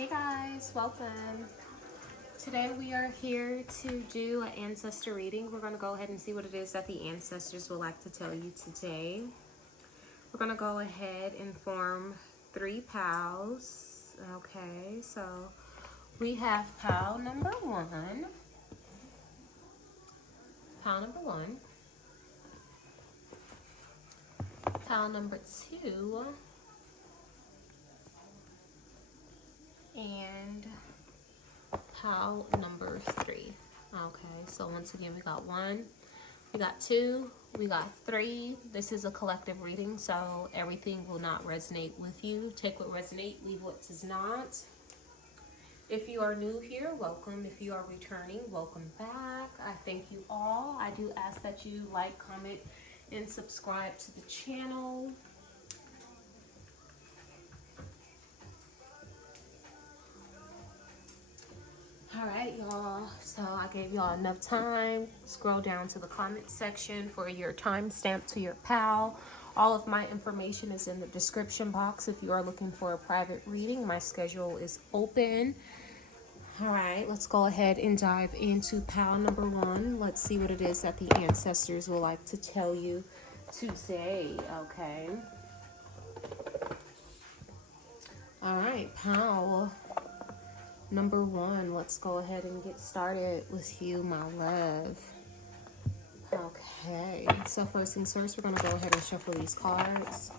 Hey guys, welcome. Today we are here to do an ancestor reading. We're going to go ahead and see what it is that the ancestors would like to tell you today. We're going to go ahead and form 3 piles. Okay, so we have pile number 1, pile number 1, pile number 2, and pile number 3. Okay, so once again, we got 1, we got 2, we got 3. This is a collective reading, so everything will not resonate with you. Take what resonates, leave what does not. If you are new here, welcome. If you are returning, welcome back. I thank you all. I do ask that you like, comment, and subscribe to the channel. All right, y'all, so I gave y'all enough time. Scroll down to the comment section for your timestamp to your pal. All of my information is in the description box if you are looking for a private reading. My schedule is open. All right, let's go ahead and dive into pal number 1. Let's see what it is that the ancestors would like to tell you today, okay? All right, pal number 1, let's go ahead and get started with you, my love. Okay, so first things first, we're going to go ahead and shuffle these cards.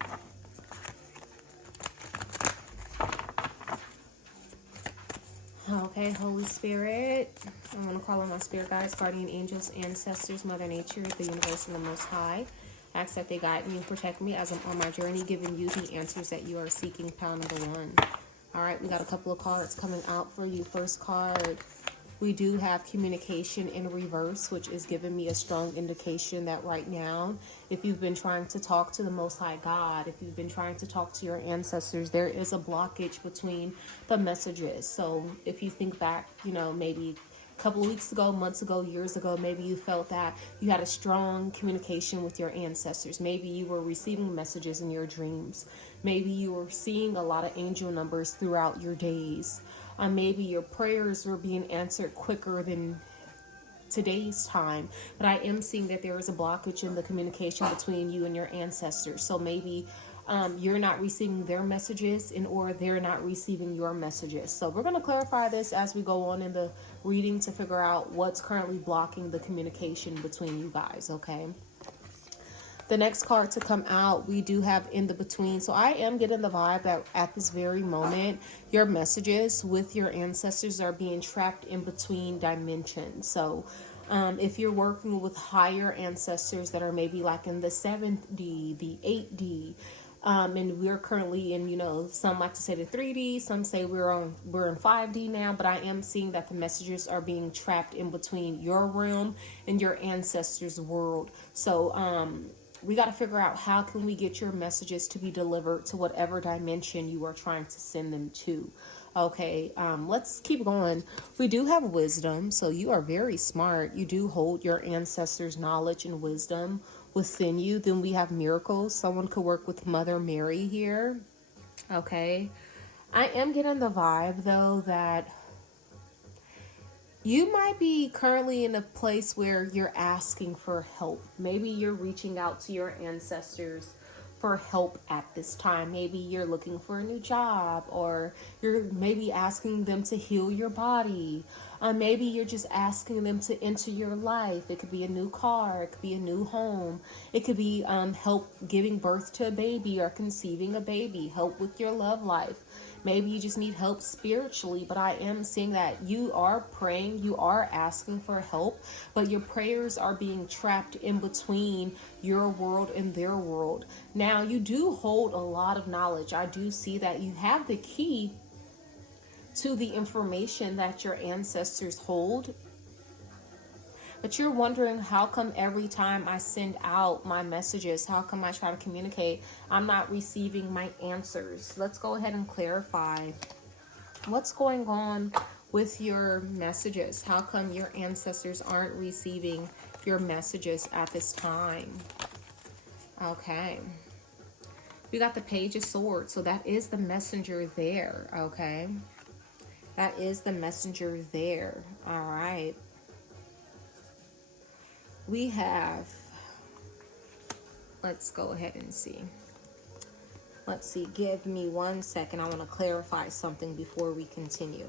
Okay, Holy Spirit, I'm going to call on my spirit guides, guardian angels, ancestors, Mother Nature, the universe, and the Most High. Ask that they guide me and protect me as I'm on my journey, giving you the answers that you are seeking, pal number 1. All right, we got a couple of cards coming out for you. First card, we do have communication in reverse, which is giving me a strong indication that right now, if you've been trying to talk to the Most High God, if you've been trying to talk to your ancestors, there is a blockage between the messages. So if you think back, you know, maybe a couple of weeks ago, months ago, years ago, maybe you felt that you had a strong communication with your ancestors. Maybe you were receiving messages in your dreams. Maybe you were seeing a lot of angel numbers throughout your days. Maybe your prayers were being answered quicker than today's time, but I am seeing that there is a blockage in the communication between you and your ancestors. So maybe you're not receiving their messages or they're not receiving your messages. So we're going to clarify this as we go on in the reading to figure out what's currently blocking the communication between you guys, okay? The next card to come out, we do have in the between. So I am getting the vibe that at this very moment, your messages with your ancestors are being trapped in between dimensions. So if you're working with higher ancestors that are maybe like in the 7th D, the 8D, and we're currently in, you know, some like to say the 3D, some say we're in 5D now, but I am seeing that the messages are being trapped in between your realm and your ancestors' world. So we got to figure out how can we get your messages to be delivered to whatever dimension you are trying to send them to. Okay, let's keep going. We do have wisdom, so you are very smart. You do hold your ancestors' knowledge and wisdom within you. Then we have miracles. Someone could work with Mother Mary here. Okay, I am getting the vibe though that you might be currently in a place where you're asking for help. Maybe you're reaching out to your ancestors for help at this time. Maybe you're looking for a new job, or you're maybe asking them to heal your body. Maybe you're just asking them to enter your life. It could be a new car. It could be a new home. It could be help giving birth to a baby or conceiving a baby. Help with your love life. Maybe you just need help spiritually, but I am seeing that you are praying, you are asking for help, but your prayers are being trapped in between your world and their world. Now, you do hold a lot of knowledge. I do see that you have the key to the information that your ancestors hold. But you're wondering, how come every time I send out my messages, how come I try to communicate, I'm not receiving my answers? Let's go ahead and clarify what's going on with your messages. How come your ancestors aren't receiving your messages at this time? Okay. We got the Page of Swords, so that is the messenger there, okay? That is the messenger there. All right. We have, let's go ahead and see. Let's see. Give me 1 second. I want to clarify something before we continue.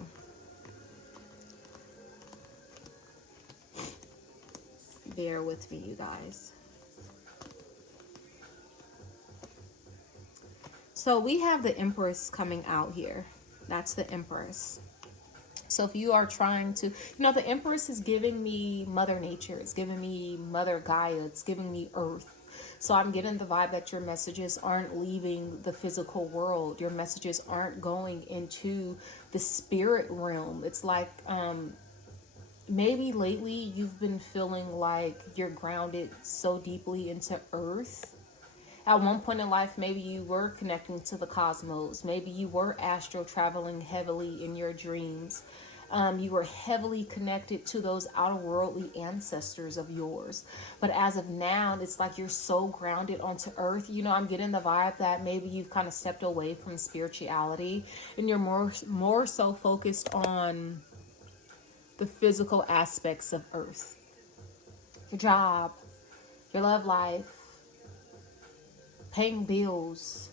Bear with me, you guys. So we have the Empress coming out here. That's the Empress. So if you are trying to, the Empress is giving me Mother Nature. It's giving me Mother Gaia. It's giving me Earth. So I'm getting the vibe that your messages aren't leaving the physical world. Your messages aren't going into the spirit realm. It's like, maybe lately you've been feeling like you're grounded so deeply into Earth. At one point in life, maybe you were connecting to the cosmos. Maybe you were astral traveling heavily in your dreams. You were heavily connected to those outer worldly ancestors of yours. But as of now, it's like you're so grounded onto Earth. I'm getting the vibe that maybe you've kind of stepped away from spirituality and you're more so focused on the physical aspects of Earth. Your job, your love life, paying bills,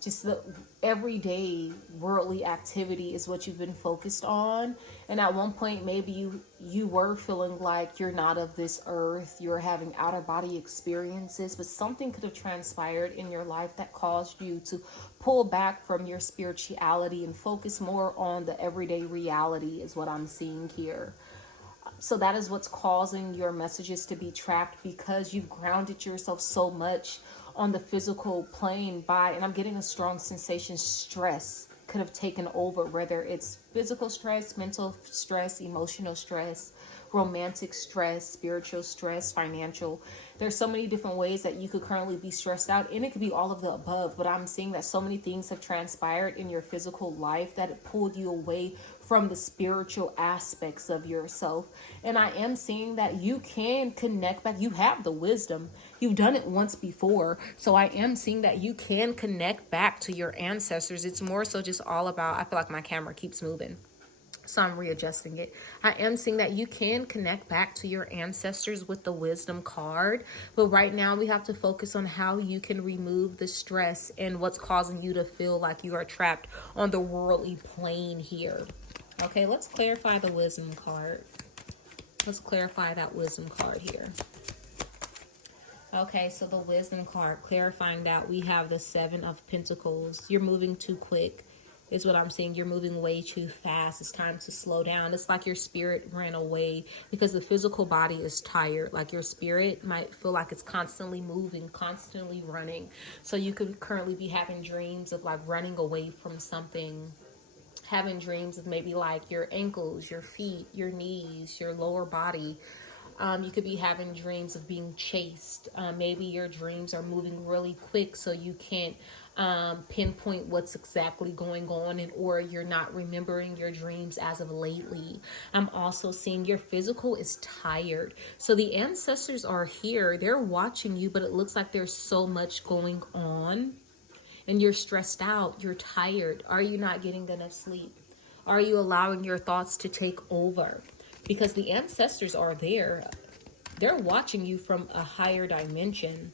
just the everyday worldly activity is what you've been focused on. And at one point, maybe you were feeling like you're not of this earth, you're having outer body experiences, but something could have transpired in your life that caused you to pull back from your spirituality and focus more on the everyday reality is what I'm seeing here. So that is what's causing your messages to be trapped, because you've grounded yourself so much on the physical plane and I'm getting a strong sensation stress could have taken over, whether it's physical stress, mental stress, emotional stress, romantic stress, spiritual stress, financial. There's so many different ways that you could currently be stressed out, and it could be all of the above, but I'm seeing that so many things have transpired in your physical life that it pulled you away from the spiritual aspects of yourself. And I am seeing that you can connect back. You have the wisdom. You've done it once before. So I am seeing that you can connect back to your ancestors. It's more so just all about, I feel like my camera keeps moving, so I'm readjusting it. I am seeing that you can connect back to your ancestors with the wisdom card. But right now we have to focus on how you can remove the stress and what's causing you to feel like you are trapped on the worldly plane here. Okay, let's clarify the wisdom card. Let's clarify that wisdom card here. Okay, so the wisdom card, clarifying that we have the 7 of Pentacles. You're moving too quick is what I'm seeing. You're moving way too fast. It's time to slow down. It's like your spirit ran away because the physical body is tired. Like your spirit might feel like it's constantly moving, constantly running. So you could currently be having dreams of like running away from something, having dreams of maybe like your ankles, your feet, your knees, your lower body. You could be having dreams of being chased. Maybe your dreams are moving really quick, so you can't pinpoint what's exactly going on, or you're not remembering your dreams as of lately. I'm also seeing your physical is tired. So the ancestors are here. They're watching you, but it looks like there's so much going on and you're stressed out. You're tired. Are you not getting enough sleep? Are you allowing your thoughts to take over? Because the ancestors are there. They're watching you from a higher dimension.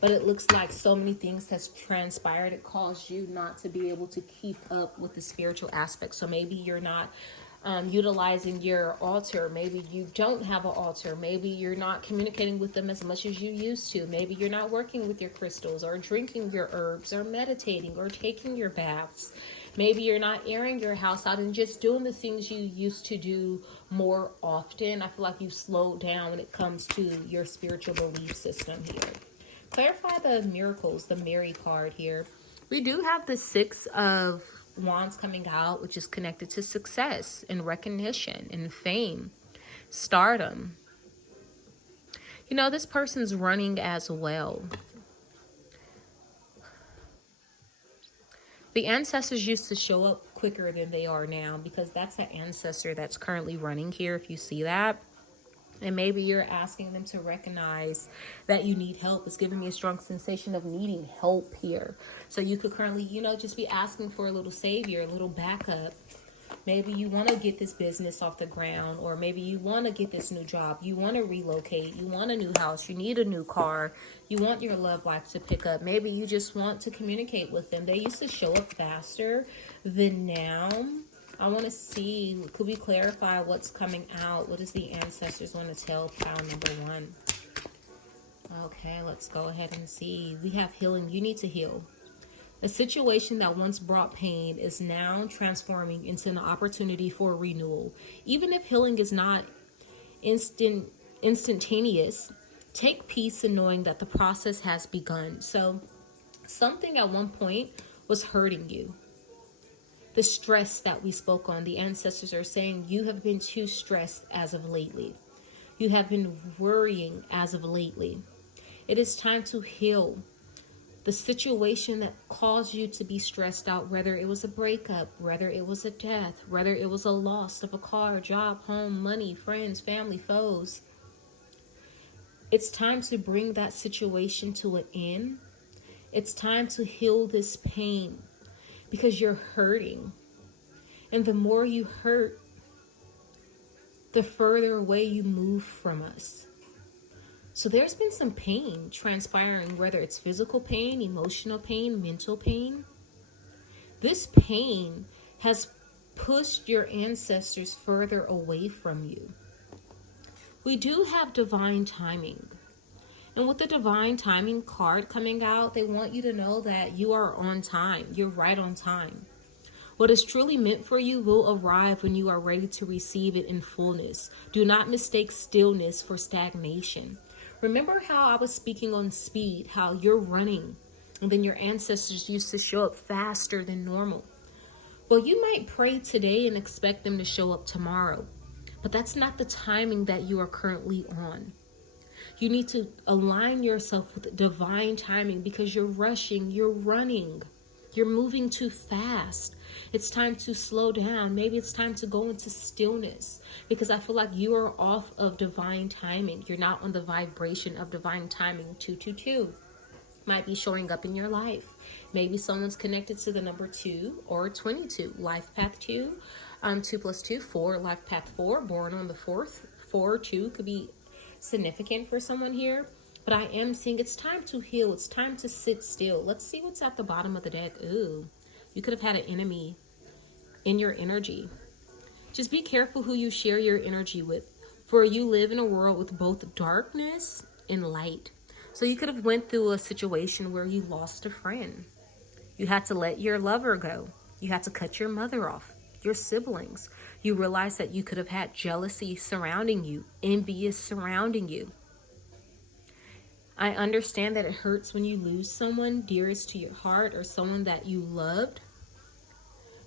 But it looks like so many things has transpired. It caused you not to be able to keep up with the spiritual aspect. So maybe you're not utilizing your altar. Maybe you don't have an altar. Maybe you're not communicating with them as much as you used to. Maybe you're not working with your crystals or drinking your herbs or meditating or taking your baths. Maybe you're not airing your house out and just doing the things you used to do more often. I feel like you slowed down when it comes to your spiritual belief system here. Clarify the miracles, the Mary card here. We do have the 6 of Wands coming out, which is connected to success and recognition and fame, stardom. You know, this person's running as well. The ancestors used to show up quicker than they are now, because that's the ancestor that's currently running here, if you see that. And maybe you're asking them to recognize that you need help. It's giving me a strong sensation of needing help here. So you could currently, just be asking for a little savior, a little backup. Maybe you want to get this business off the ground, or maybe you want to get this new job. You want to relocate. You want a new house. You need a new car. You want your love life to pick up. Maybe you just want to communicate with them. They used to show up faster than now. I want to see, could we clarify what's coming out? What does the ancestors want to tell pile number 1? Okay, let's go ahead and see. We have healing. You need to heal. A situation that once brought pain is now transforming into an opportunity for renewal. Even if healing is not instantaneous, take peace in knowing that the process has begun. So something at one point was hurting you. The stress that we spoke on, the ancestors are saying you have been too stressed as of lately. You have been worrying as of lately. It is time to heal. The situation that caused you to be stressed out, whether it was a breakup, whether it was a death, whether it was a loss of a car, job, home, money, friends, family, foes. It's time to bring that situation to an end. It's time to heal this pain because you're hurting. And the more you hurt, the further away you move from us. So there's been some pain transpiring, whether it's physical pain, emotional pain, mental pain. This pain has pushed your ancestors further away from you. We do have divine timing. And with the divine timing card coming out, they want you to know that you are on time. You're right on time. What is truly meant for you will arrive when you are ready to receive it in fullness. Do not mistake stillness for stagnation. Remember how I was speaking on speed, how you're running, and then your ancestors used to show up faster than normal. Well, you might pray today and expect them to show up tomorrow, but that's not the timing that you are currently on. You need to align yourself with divine timing because you're rushing, you're running, you're moving too fast. It's time to slow down. Maybe it's time to go into stillness because I feel like you are off of divine timing. You're not on the vibration of divine timing. 222 might be showing up in your life. Maybe someone's connected to the number 2 or 22. Life path 2, 2 plus 2, 4. Life path 4, born on the 4th. 4, 2 could be significant for someone here. But I am seeing it's time to heal. It's time to sit still. Let's see what's at the bottom of the deck. Ooh, you could have had an enemy in your energy. Just be careful who you share your energy with, for you live in a world with both darkness and light. So you could have went through a situation where you lost a friend. You had to let your lover go. You had to cut your mother off, your siblings. You realized that you could have had jealousy surrounding you, envious surrounding you. I understand that it hurts when you lose someone dearest to your heart or someone that you loved.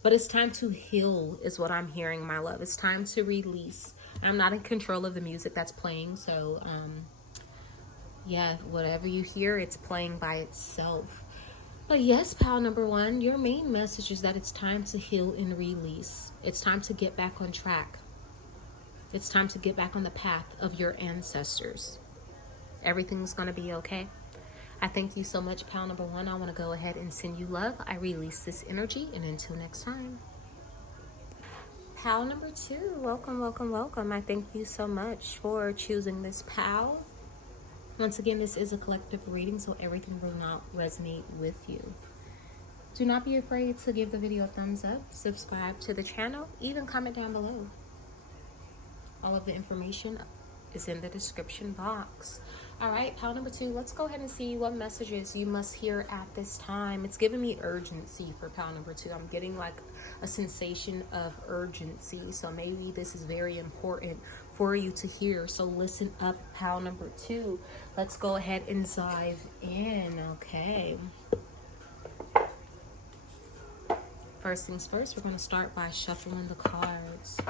But it's time to heal is what I'm hearing, my love. It's time to release. I'm not in control of the music that's playing. So, yeah, whatever you hear, it's playing by itself. But yes, pal number 1, your main message is that it's time to heal and release. It's time to get back on track. It's time to get back on the path of your ancestors. Everything's going to be okay. I thank you so much, pal number 1. I want to go ahead and send you love. I release this energy, and until next time. Pal number 2, welcome, welcome, welcome. I thank you so much for choosing this pal. Once again, this is a collective reading, so everything will not resonate with you. Do not be afraid to give the video a thumbs up, subscribe to the channel, even comment down below. All of the information is in the description box. All right, pal number 2, let's go ahead and see what messages you must hear at this time. It's giving me urgency for pal number 2. I'm getting like a sensation of urgency. So maybe this is very important for you to hear. So listen up, pal number 2. Let's go ahead and dive in, okay? First things first, we're going to start by shuffling the cards.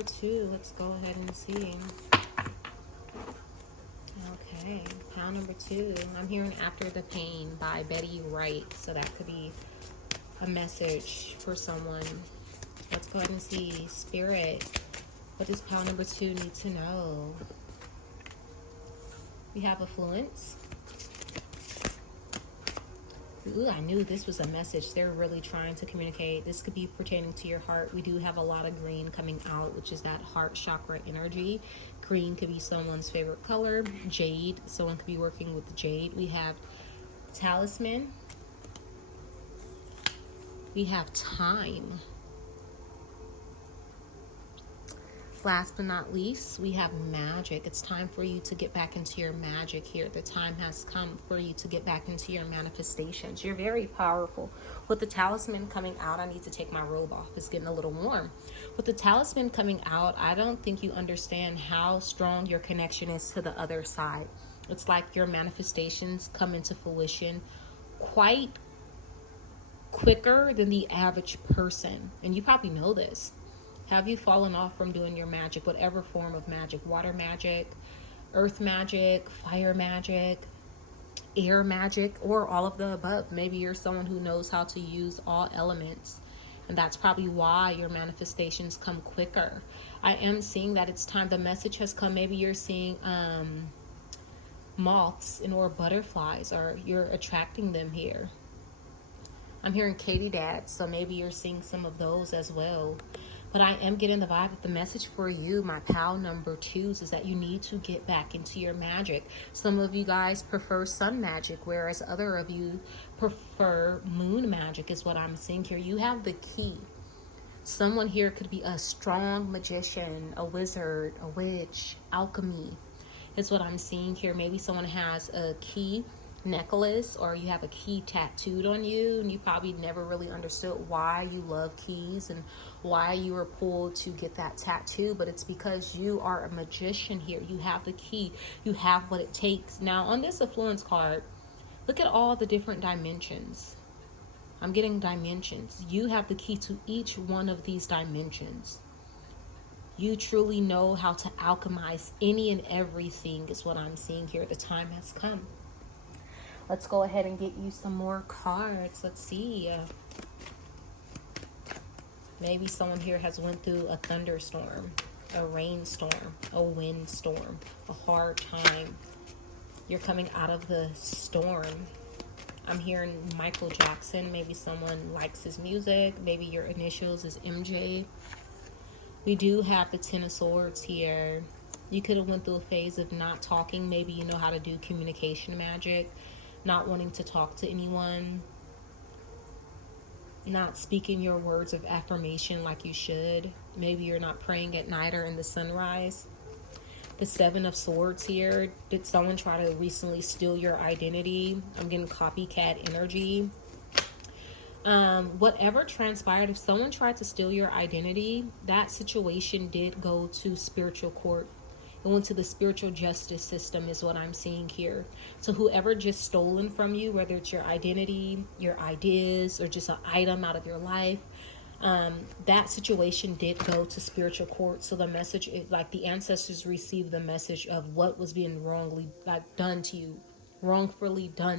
number 2. Let's go ahead and see. Okay, pile number 2. I'm hearing After the Pain by Betty Wright. So that could be a message for someone. Let's go ahead and see. Spirit, what does pile number 2 need to know? We have affluence. Ooh, I knew this was a message. They're really trying to communicate. This could be pertaining to your heart. We do have a lot of green coming out, which is that heart chakra energy. Green could be someone's favorite color. Jade, someone could be working with jade. We have talisman. We have time. Last but not least, we have magic. It's time for you to get back into your magic here. The time has come for you to get back into your manifestations. You're very powerful. With the talisman coming out, I need to take my robe off. It's getting a little warm. With the talisman coming out, I don't think you understand how strong your connection is to the other side. It's like your manifestations come into fruition quite quicker than the average person. And you probably know this. Have you fallen off from doing your magic, whatever form of magic? Water magic, earth magic, fire magic, air magic, or all of the above. Maybe you're someone who knows how to use all elements, and that's probably why your manifestations come quicker. I am seeing that it's time. The message has come. Maybe you're seeing moths or butterflies, or you're attracting them here. I'm hearing katydids, so maybe you're seeing some of those as well. But I am getting the vibe that the message for you, my pal number 2s, is that you need to get back into your magic. Some of you guys prefer sun magic, whereas other of you prefer moon magic, is what I'm seeing here. You have the key. Someone here could be a strong magician, a wizard, a witch, alchemy, is what I'm seeing here. Maybe someone has a key necklace, or you have a key tattooed on you, and you probably never really understood why you love keys and why you were pulled to get that tattoo, but it's because you are a magician here. You have the key. You have what it takes. Now, on this affluence card, look at all the different dimensions. I'm getting dimensions. You have the key to each one of these dimensions. You truly know how to alchemize any and everything, is what I'm seeing here. The time has come. Let's go ahead and get you some more cards. Let's see. Maybe someone here has went through a thunderstorm, a rainstorm, a windstorm, a hard time. You're coming out of the storm. I'm hearing Michael Jackson. Maybe someone likes his music. Maybe your initials is MJ. We do have the 10 of Swords here. You could have went through a phase of not talking. Maybe you know how to do communication magic. Not wanting to talk to anyone, not speaking your words of affirmation like you should. Maybe you're not praying at night or in the sunrise. The 7 of Swords here. Did someone try to recently steal your identity? I'm getting copycat energy. Whatever transpired, if someone tried to steal your identity, that situation did go to spiritual court. It went to the spiritual justice system, is what I'm seeing here. So whoever just stolen from you, whether it's your identity, your ideas, or just an item out of your life, that situation did go to spiritual court. So the message is like the ancestors received the message of what was being wrongfully done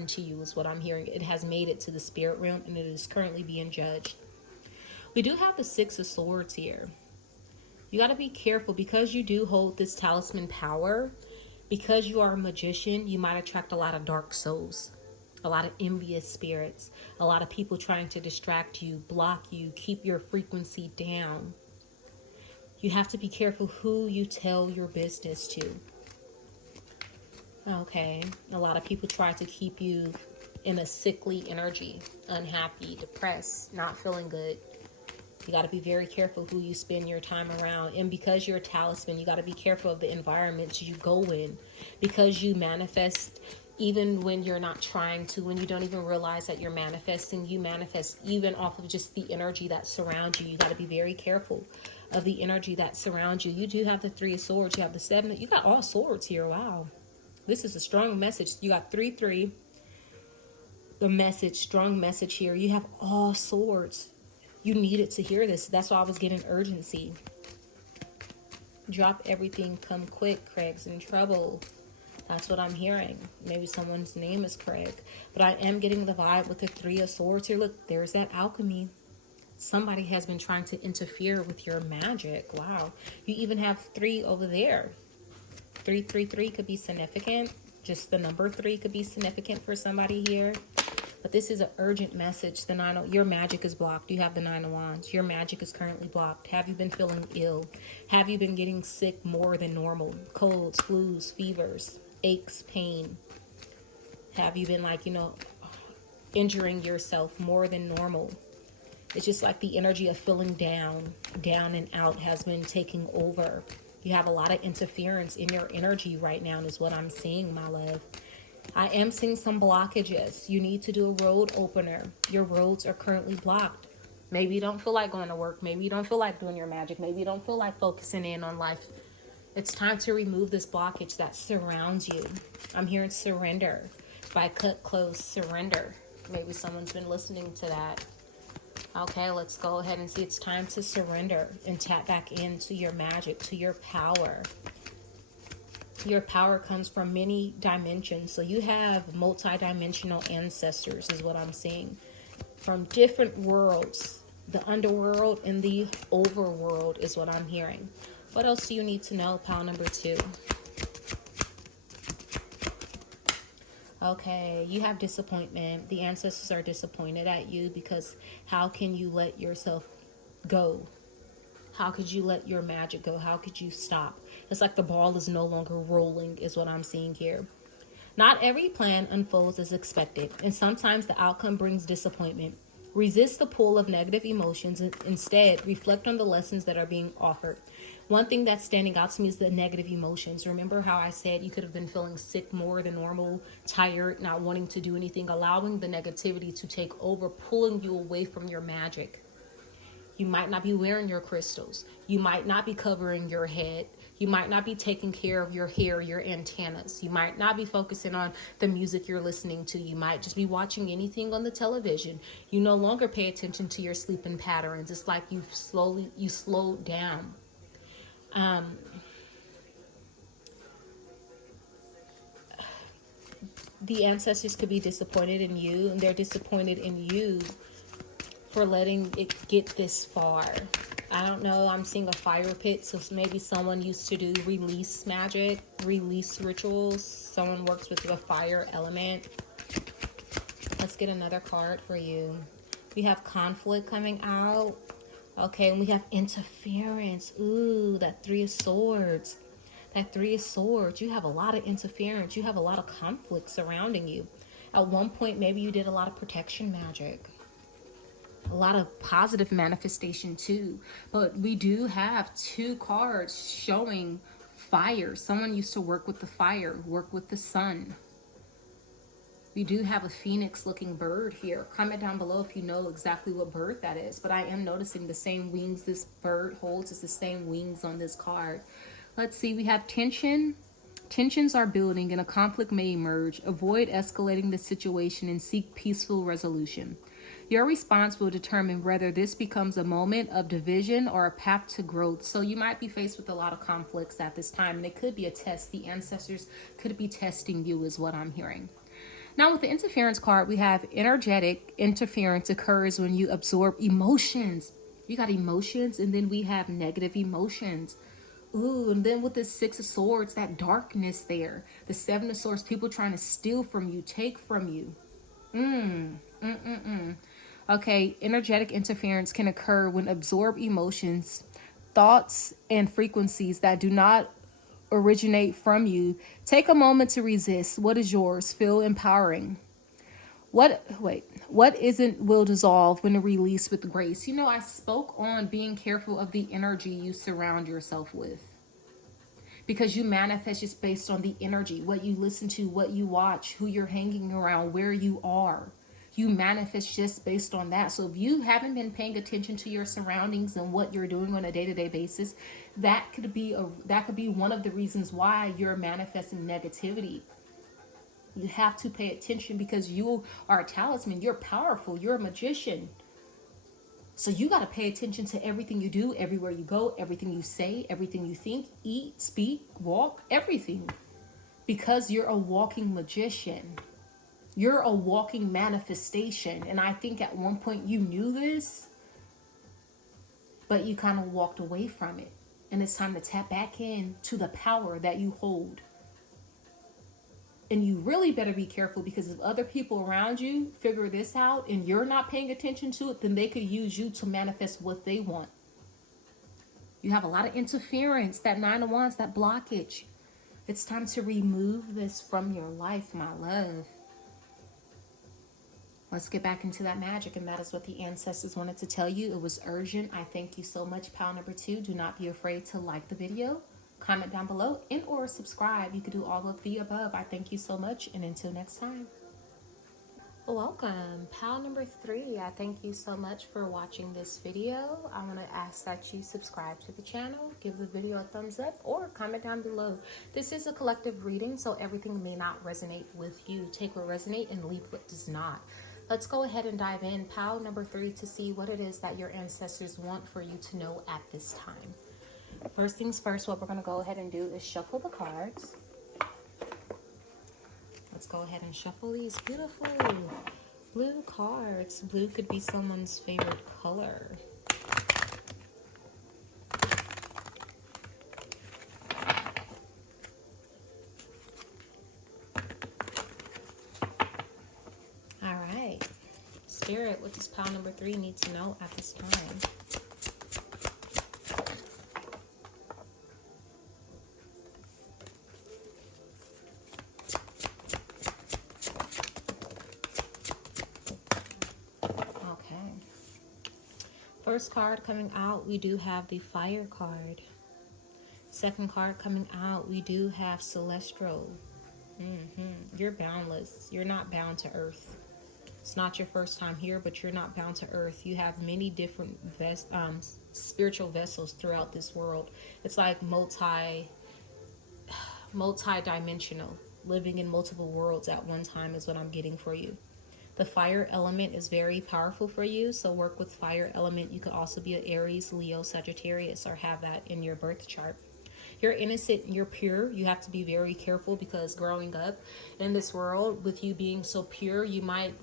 to you, is what I'm hearing. It has made it to the spirit realm, and it is currently being judged. We do have the 6 of Swords here. You got to be careful because you do hold this talisman power. Because you are a magician, you might attract a lot of dark souls, a lot of envious spirits, a lot of people trying to distract you, block you, keep your frequency down. You have to be careful who you tell your business to. Okay, a lot of people try to keep you in a sickly energy, unhappy, depressed, not feeling good. You got to be very careful who you spend your time around. And because you're a talisman, you got to be careful of the environments you go in. Because you manifest even when you're not trying to, when you don't even realize that you're manifesting, you manifest even off of just the energy that surrounds you. You got to be very careful of the energy that surrounds you. You do have the 3 of Swords. You have the 7. You got all swords here. Wow. This is a strong message. You got 3-3. The message, strong message here. You have all swords. You needed to hear this. That's why I was getting urgency. Drop everything, come quick. Craig's in trouble. That's what I'm hearing. Maybe someone's name is Craig. But I am getting the vibe with the Three of Swords here. Look, there's that alchemy. Somebody has been trying to interfere with your magic. Wow. You even have 3 over there. 333 could be significant. Just the number 3 could be significant for somebody here. But this is an urgent message. The 9 of, your magic is blocked. You have the 9 of Wands. Your magic is currently blocked. Have you been feeling ill? Have you been getting sick more than normal? Colds, flus, fevers, aches, pain. Have you been like, you know, injuring yourself more than normal? It's just like the energy of feeling down and out has been taking over. You have a lot of interference in your energy right now is what I'm seeing, my love. I am seeing some blockages. You need to do a road opener. Your roads are currently blocked. Maybe you don't feel like going to work. Maybe you don't feel like doing your magic. Maybe you don't feel like focusing in on life. It's time to remove this blockage that surrounds you. I'm hearing surrender. If I cut close, surrender. Maybe someone's been listening to that. Okay, let's go ahead and see. It's time to surrender and tap back into your magic, to your power. Your power comes from many dimensions. So you have multi-dimensional ancestors is what I'm seeing. From different worlds. The underworld and the overworld is what I'm hearing. What else do you need to know, pile number 2? Okay, you have disappointment. The ancestors are disappointed at you because how can you let yourself go? How could you let your magic go? How could you stop? It's like the ball is no longer rolling is what I'm seeing here. Not every plan unfolds as expected, and sometimes the outcome brings disappointment. Resist the pull of negative emotions and instead reflect on the lessons that are being offered. One thing that's standing out to me is the negative emotions. Remember how I said you could have been feeling sick more than normal, tired, not wanting to do anything, allowing the negativity to take over, pulling you away from your magic. You might not be wearing your crystals. You might not be covering your head. You might not be taking care of your hair, your antennas. You might not be focusing on the music you're listening to. You might just be watching anything on the television. You no longer pay attention to your sleeping patterns. It's like you slowed down. The ancestors could be disappointed in you, and they're disappointed in you for letting it get this far. I don't know. I'm seeing a fire pit. So maybe someone used to do release magic, release rituals. Someone works with the fire element. Let's get another card for you. We have conflict coming out. Okay, and we have interference. Ooh, that 3 of Swords. That 3 of Swords. You have a lot of interference. You have a lot of conflict surrounding you. At one point, maybe you did a lot of protection magic. A lot of positive manifestation too. But we do have 2 cards showing fire. Someone used to work with the fire, work with the sun. We do have a phoenix looking bird here. Comment down below if you know exactly what bird that is. But I am noticing the same wings this bird holds is the same wings on this card. Let's see, we have tension. Tensions are building and a conflict may emerge. Avoid escalating the situation and seek peaceful resolution. Your response will determine whether this becomes a moment of division or a path to growth. So you might be faced with a lot of conflicts at this time, and it could be a test. The ancestors could be testing you is what I'm hearing. Now with the interference card, we have energetic interference occurs when you absorb emotions. You got emotions, and then we have negative emotions. Ooh, and then with the 6 of Swords, that darkness there. The 7 of Swords, people trying to steal from you, take from you. Okay, energetic interference can occur when absorbed emotions, thoughts, and frequencies that do not originate from you. Take a moment to resist. What is yours? Feel empowering. What isn't will dissolve when released with grace. You know, I spoke on being careful of the energy you surround yourself with. Because you manifest just based on the energy, what you listen to, what you watch, who you're hanging around, where you are. You manifest just based on that. So if you haven't been paying attention to your surroundings and what you're doing on a day-to-day basis, that could be one of the reasons why you're manifesting negativity. You have to pay attention because you are a talisman. You're powerful. You're a magician. So you got to pay attention to everything you do, everywhere you go, everything you say, everything you think, eat, speak, walk, everything. Because you're a walking magician. You're a walking manifestation. And I think at one point you knew this, but you kind of walked away from it. And it's time to tap back in to the power that you hold. And you really better be careful, because if other people around you figure this out and you're not paying attention to it, then they could use you to manifest what they want. You have a lot of interference, that 9 of Wands, that blockage. It's time to remove this from your life, my love. Let's get back into that magic, and that is what the ancestors wanted to tell you. It was urgent. I thank you so much. Pile number 2, do not be afraid to like the video, comment down below, and or subscribe. You could do all of the above. I thank you so much, and until next time. Welcome, pile number 3. I thank you so much for watching this video. I want to ask that you subscribe to the channel, give the video a thumbs up, or comment down below. This is a collective reading, so everything may not resonate with you. Take what resonates and leave what does not. Let's go ahead and dive in, pile number 3, to see what it is that your ancestors want for you to know at this time. First things first, what we're going to go ahead and do is shuffle the cards. Let's go ahead and shuffle these beautiful blue cards. Blue could be someone's favorite color. All right. Spirit, what does pile number 3 need to know at this time? First card coming out, we do have the Fire card. Second card coming out, we do have Celestial. You're boundless. You're not bound to earth. It's not your first time here, but you're not bound to earth. You have many different spiritual vessels throughout this world. It's like multi-dimensional. Living in multiple worlds at one time is what I'm getting for you. The fire element is very powerful for you, so work with fire element. You could also be an Aries, Leo, Sagittarius, or have that in your birth chart. You're innocent, you're pure. You have to be very careful, because growing up in this world, with you being so pure, you might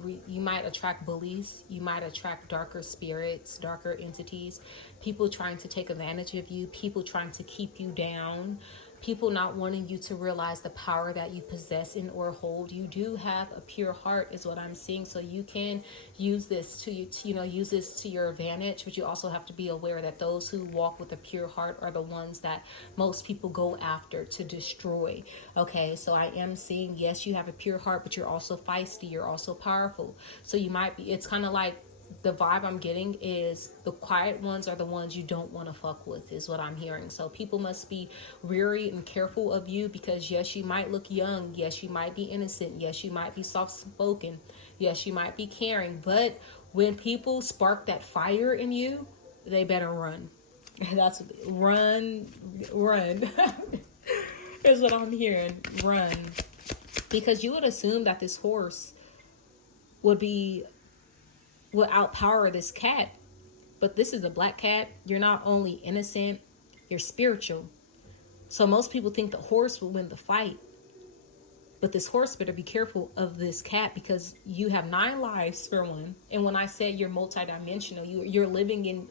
attract bullies. You might attract darker spirits, darker entities, people trying to take advantage of you, people trying to keep you down, people not wanting you to realize the power that you possess in or hold. You do have a pure heart is what I'm seeing, so you can use this to use this to your advantage, but you also have to be aware that those who walk with a pure heart are the ones that most people go after to destroy. Okay, so I am seeing, yes, you have a pure heart, but you're also feisty, you're also powerful. So you might be, it's kind of like, the vibe I'm getting is the quiet ones are the ones you don't want to fuck with, is what I'm hearing. So people must be weary and careful of you, because yes, you might look young. Yes, you might be innocent. Yes, you might be soft-spoken. Yes, you might be caring. But when people spark that fire in you, they better run. That's run is what I'm hearing. Run. Because you would assume that this horse would outpower this cat, but this is a black cat. You're not only innocent, you're spiritual. So most people think the horse will win the fight, but this horse better be careful of this cat, because you have 9 lives for one. And when I say you're multidimensional, you're living in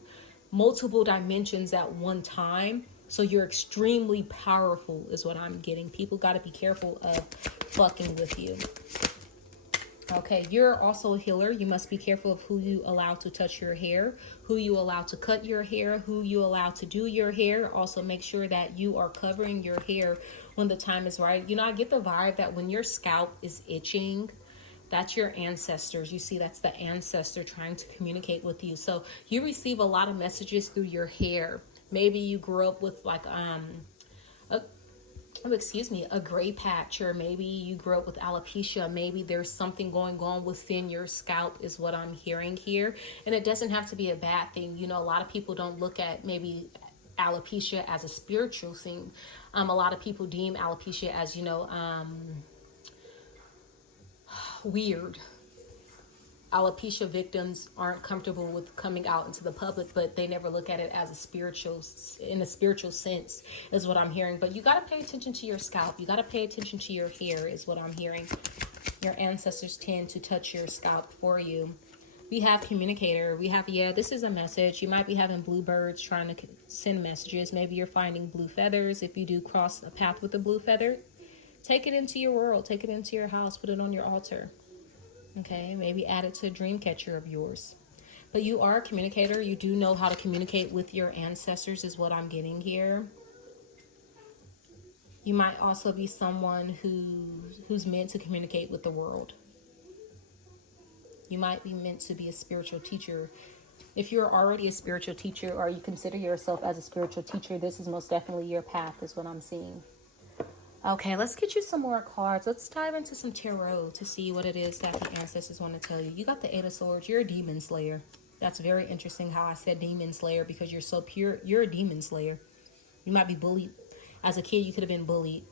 multiple dimensions at one time. So you're extremely powerful is what I'm getting. People got to be careful of fucking with you. Okay, you're also a healer. You must be careful of who you allow to touch your hair, who you allow to cut your hair, who you allow to do your hair. Also make sure that you are covering your hair when the time is right. You know, I get the vibe that when your scalp is itching, that's your ancestors. You see, that's the ancestor trying to communicate with you. So you receive a lot of messages through your hair. Maybe you grew up with like a gray patch, or maybe you grew up with alopecia. Maybe there's something going on within your scalp is what I'm hearing here. And it doesn't have to be a bad thing. You know, a lot of people don't look at maybe alopecia as a spiritual thing. A lot of people deem alopecia as, weird. alopecia victims aren't comfortable with coming out into the public, but they never look at it as in a spiritual sense, is what I'm hearing. But you got to pay attention to your scalp. You got to pay attention to your hair, is what I'm hearing. Your ancestors tend to touch your scalp for you. We have communicator. We have, yeah, this is a message. You might be having bluebirds trying to send messages. Maybe you're finding blue feathers. If you do cross a path with a blue feather, take it into your world. Take it into your house. Put it on your altar. Okay, maybe add it to a dream catcher of yours. But you are a communicator. You do know how to communicate with your ancestors, is what I'm getting here. You might also be someone who's meant to communicate with the world. You might be meant to be a spiritual teacher. If you're already a spiritual teacher, or you consider yourself as a spiritual teacher, this is most definitely your path, is what I'm seeing. Okay, let's get you some more cards. Let's dive into some tarot to see what it is that the ancestors want to tell you. You got the Eight of Swords. You're a demon slayer. That's very interesting how I said demon slayer, because you're so pure. You're a demon slayer. You might be bullied. As a kid, you could have been bullied.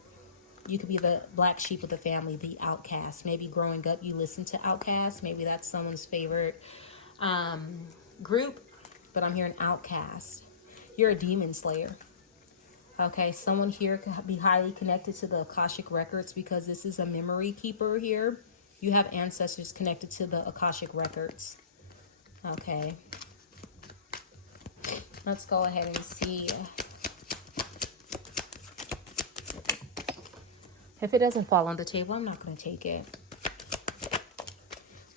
You could be the black sheep of the family, the outcast. Maybe growing up, you listened to Outcast. Maybe that's someone's favorite group. But I'm hearing outcast. You're a demon slayer. Okay, someone here could be highly connected to the Akashic Records, because this is a memory keeper here. You have ancestors connected to the Akashic Records. Okay. Let's go ahead and see. If it doesn't fall on the table, I'm not going to take it.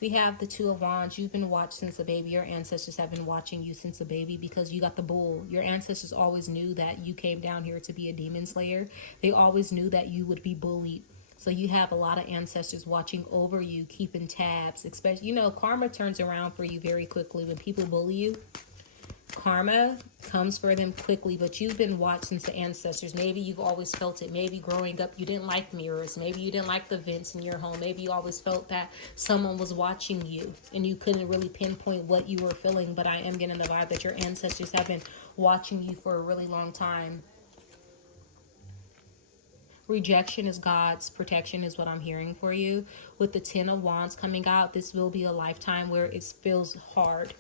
We have the Two of Wands. You've been watched since a baby. Your ancestors have been watching you since a baby, because you got the bull. Your ancestors always knew that you came down here to be a demon slayer. They always knew that you would be bullied. So you have a lot of ancestors watching over you, keeping tabs. Especially, you know, karma turns around for you very quickly. When people bully you, karma comes for them quickly. But you've been watched since the ancestors. Maybe you've always felt it. Maybe growing up you didn't like mirrors. Maybe you didn't like the vents in your home. Maybe you always felt that someone was watching you and you couldn't really pinpoint what you were feeling. But I am getting the vibe that your ancestors have been watching you for a really long time. Rejection is God's protection, is what I'm hearing for you. With the Ten of Wands coming out, this will be a lifetime where it feels hard,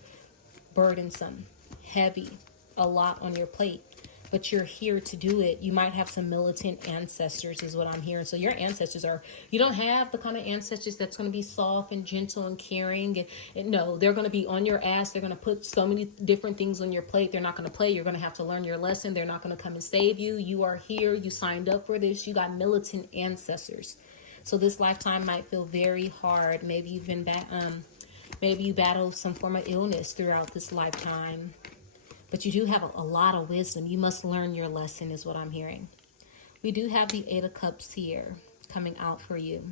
burdensome, heavy, a lot on your plate, but you're here to do it. You might have some militant ancestors, is what I'm hearing. So your ancestors are, you don't have the kind of ancestors that's going to be soft and gentle and caring. And no, they're going to be on your ass. They're going to put so many different things on your plate. They're not going to play. You're going to have to learn your lesson. They're not going to come and save you. You are here. You signed up for this. You got militant ancestors. So this lifetime might feel very hard. Maybe you've been maybe you battled some form of illness throughout this lifetime. But you do have a lot of wisdom. You must learn your lesson, is what I'm hearing. We do have the Eight of Cups here coming out for you.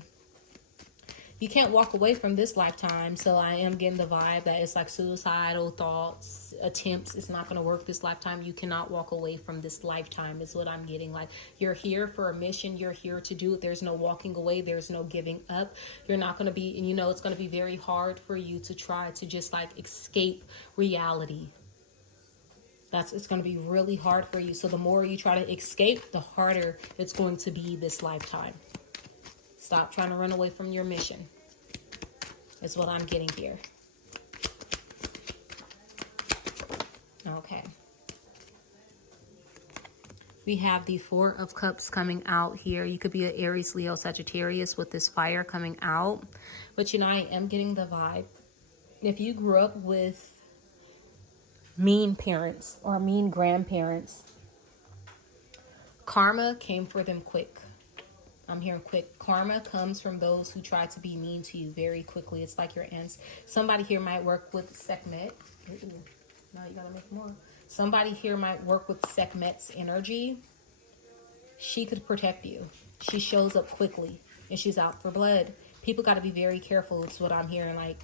You can't walk away from this lifetime. So I am getting the vibe that it's like suicidal thoughts, attempts. It's not going to work this lifetime. You cannot walk away from this lifetime, is what I'm getting. Like, you're here for a mission. You're here to do it. There's no walking away. There's no giving up. You're not going to be, and you know, it's going to be very hard for you to try to just like escape reality. It's going to be really hard for you. So the more you try to escape, the harder it's going to be this lifetime. Stop trying to run away from your mission, is what I'm getting here. Okay. We have the Four of Cups coming out here. You could be an Aries, Leo, Sagittarius with this fire coming out. But, you know, I am getting the vibe. If you grew up with mean parents or mean grandparents, karma came for them quick. I'm hearing quick. Karma comes from those who try to be mean to you very quickly. It's like your aunts. Somebody here might work with Sekhmet. Ooh, now you gotta make more. Somebody here might work with Sekhmet's energy. She could protect you. She shows up quickly and she's out for blood. People got to be very careful. It's what I'm hearing. Like,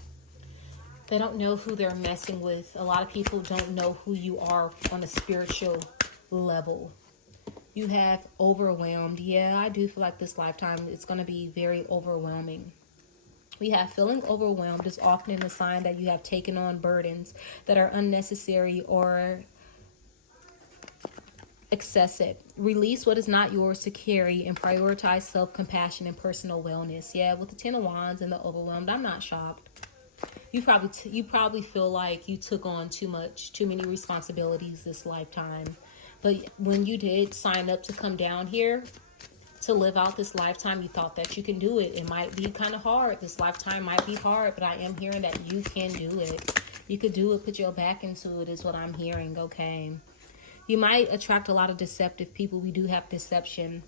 they don't know who they're messing with. A lot of people don't know who you are on a spiritual level. You have overwhelmed. Yeah, I do feel like this lifetime it's going to be very overwhelming. We have feeling overwhelmed is often a sign that you have taken on burdens that are unnecessary or excessive. Release what is not yours to carry and prioritize self-compassion and personal wellness. Yeah, with the Ten of Wands and the overwhelmed, I'm not shocked. You probably feel like you took on too many responsibilities this lifetime. But when you did sign up to come down here to live out this lifetime, you thought that you can do it. It might be kind of hard. This lifetime might be hard, but I am hearing that you can do it. You could do it. Put your back into it is what I'm hearing. Okay. You might attract a lot of deceptive people. We do have deception.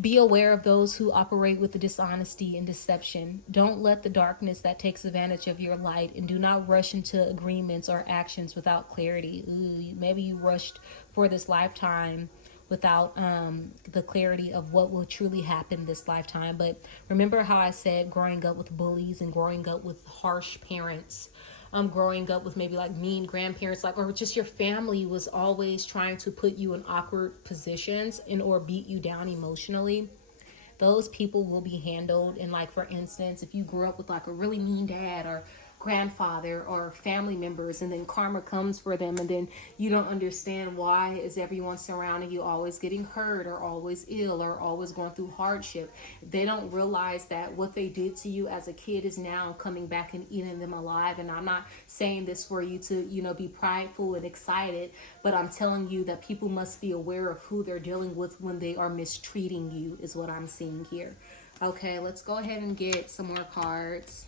Be aware of those who operate with the dishonesty and deception. Don't let the darkness that takes advantage of your light, and do not rush into agreements or actions without clarity. Maybe you rushed for this lifetime without the clarity of what will truly happen this lifetime. But remember how I said growing up with bullies and growing up with harsh parents, growing up with maybe like mean grandparents, like, or just your family was always trying to put you in awkward positions or beat you down emotionally. Those people will be handled. And like, for instance, if you grew up with like a really mean dad or grandfather or family members, and then karma comes for them, and then you don't understand why is everyone surrounding you always getting hurt or always ill or always going through hardship. They don't realize that what they did to you as a kid is now coming back and eating them alive. And I'm not saying this for you to, be prideful and excited, but I'm telling you that people must be aware of who they're dealing with when they are mistreating you, is what I'm seeing here. Okay, let's go ahead and get some more cards.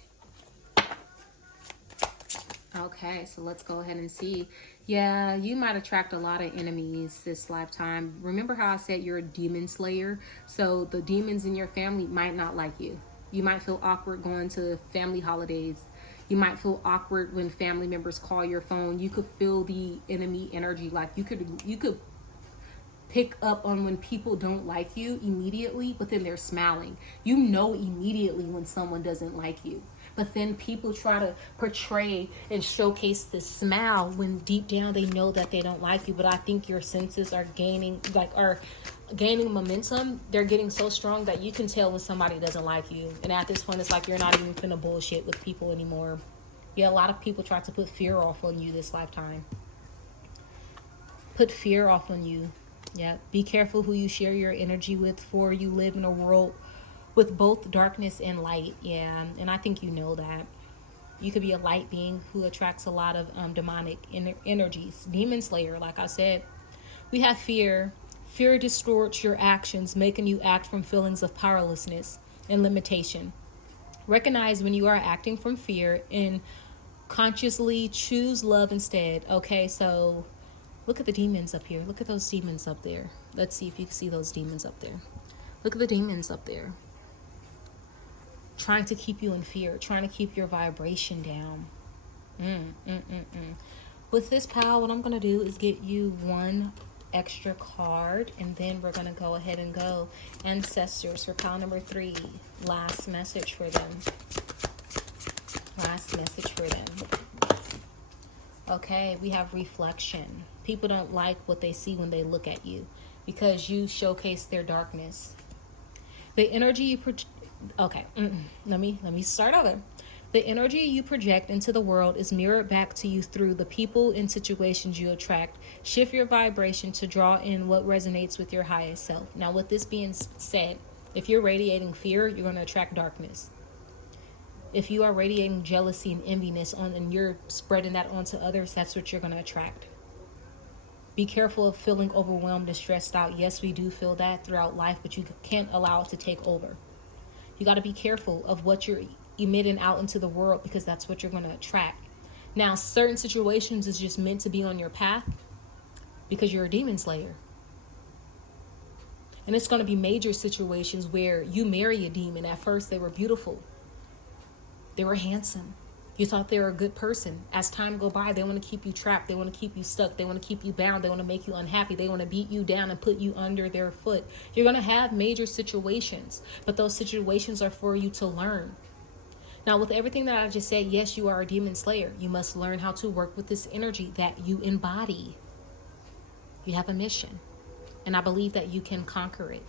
Okay, so let's go ahead and see. Yeah, you might attract a lot of enemies this lifetime. Remember how I said you're a demon slayer? So the demons in your family might not like you. You might feel awkward going to family holidays. You might feel awkward when family members call your phone. You could feel the enemy energy. Like you could pick up on when people don't like you immediately, but then they're smiling. You know immediately when someone doesn't like you. But then people try to portray and showcase this smile when deep down they know that they don't like you. But I think your senses are gaining momentum. They're getting so strong that you can tell when somebody doesn't like you. And at this point, it's like you're not even finna bullshit with people anymore. Yeah, a lot of people try to put fear off on you this lifetime. Put fear off on you. Yeah, be careful who you share your energy with, for you live in a world with both darkness and light. Yeah, and I think you know that. You could be a light being who attracts a lot of demonic energies. Demon slayer, like I said. We have fear. Fear distorts your actions, making you act from feelings of powerlessness and limitation. Recognize when you are acting from fear and consciously choose love instead. Okay, so look at the demons up here. Look at those demons up there. Let's see if you can see those demons up there. Look at the demons up there. Trying to keep you in fear, trying to keep your vibration down. With this pile, what I'm going to do is get you one extra card, and then we're going to go ahead and go. Ancestors for pile number 3. Last message for them. Last message for them. Okay, we have reflection. People don't like what they see when they look at you because you showcase their darkness. The energy you let me start over. The energy you project into the world is mirrored back to you through the people and situations you attract. Shift your vibration to draw in what resonates with your highest self. Now, with this being said, if you're radiating fear, you're going to attract darkness. If you are radiating jealousy and enviness and you're spreading that onto others, that's what you're going to attract. Be careful of feeling overwhelmed and stressed out. Yes, we do feel that throughout life, but you can't allow it to take over. You got to be careful of what you're emitting out into the world, because that's what you're going to attract. Now, certain situations is just meant to be on your path because you're a demon slayer. And it's going to be major situations where you marry a demon. At first, they were beautiful. They were handsome. You thought they were a good person. As time go by, they want to keep you trapped. They want to keep you stuck. They want to keep you bound. They want to make you unhappy. They want to beat you down and put you under their foot. You're going to have major situations, but those situations are for you to learn. Now, with everything that I just said, yes, you are a demon slayer. You must learn how to work with this energy that you embody. You have a mission, and I believe that you can conquer it.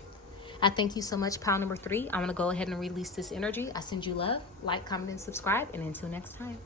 I thank you so much, pile number 3. I want to go ahead and release this energy. I send you love. Like, comment, and subscribe. And until next time.